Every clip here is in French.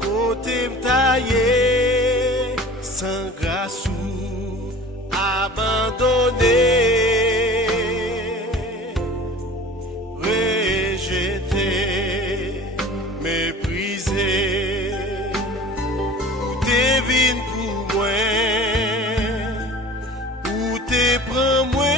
Côté m'taillé, sans grâce ou abandonné, rejeté, méprisé, ou t'es vine pour moi, ou t'es prends moi.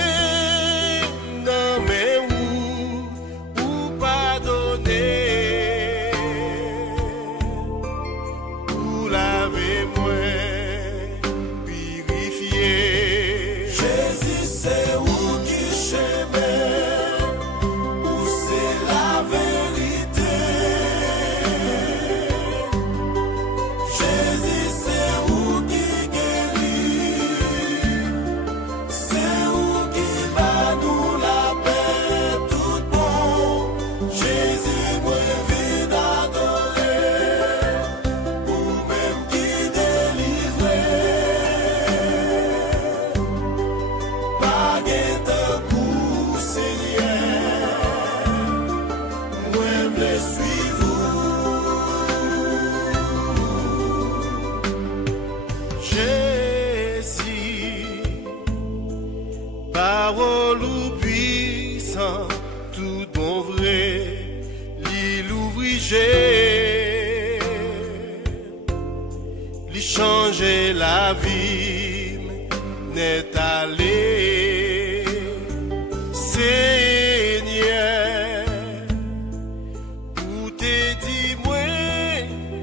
Parole ou puissant, tout bon vrai, l'île ouvrigé, l'y changer la vie, n'est allé, Seigneur, ou t'es dit moi,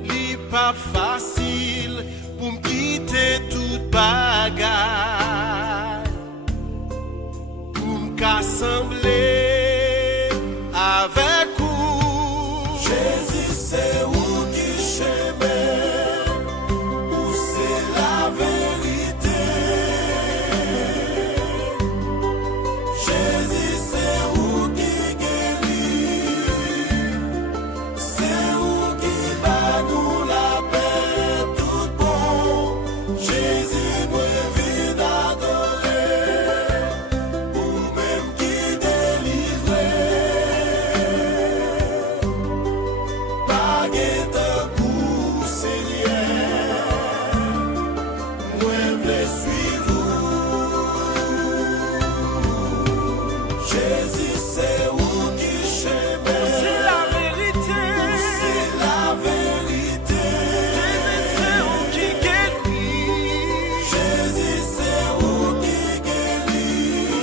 l'y pas facile, pour m'quitter toute bagarre. Qu'assembler avec vous. Jésus, c'est où qui chemin, où c'est la vérité. Jésus, c'est où qui guérit, c'est où qui bat nous la paix tout bon. Jésus, moi, vie d'adorer. Jésus, c'est où qui chemin, c'est la vérité, c'est la vérité. Jésus, c'est où qui guérit, Jésus, c'est où qui guérit,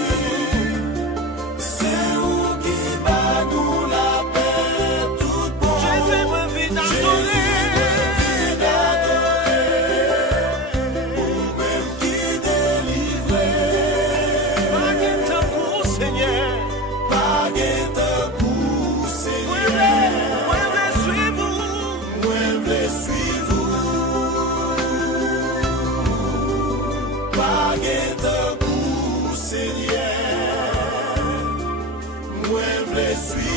c'est où qui bat nous la paix tout bon. Jésus, me vit d'adorer, ou même qui délivrer. pas qu'un temps pour Seigneur. Seigneur, moi, je suis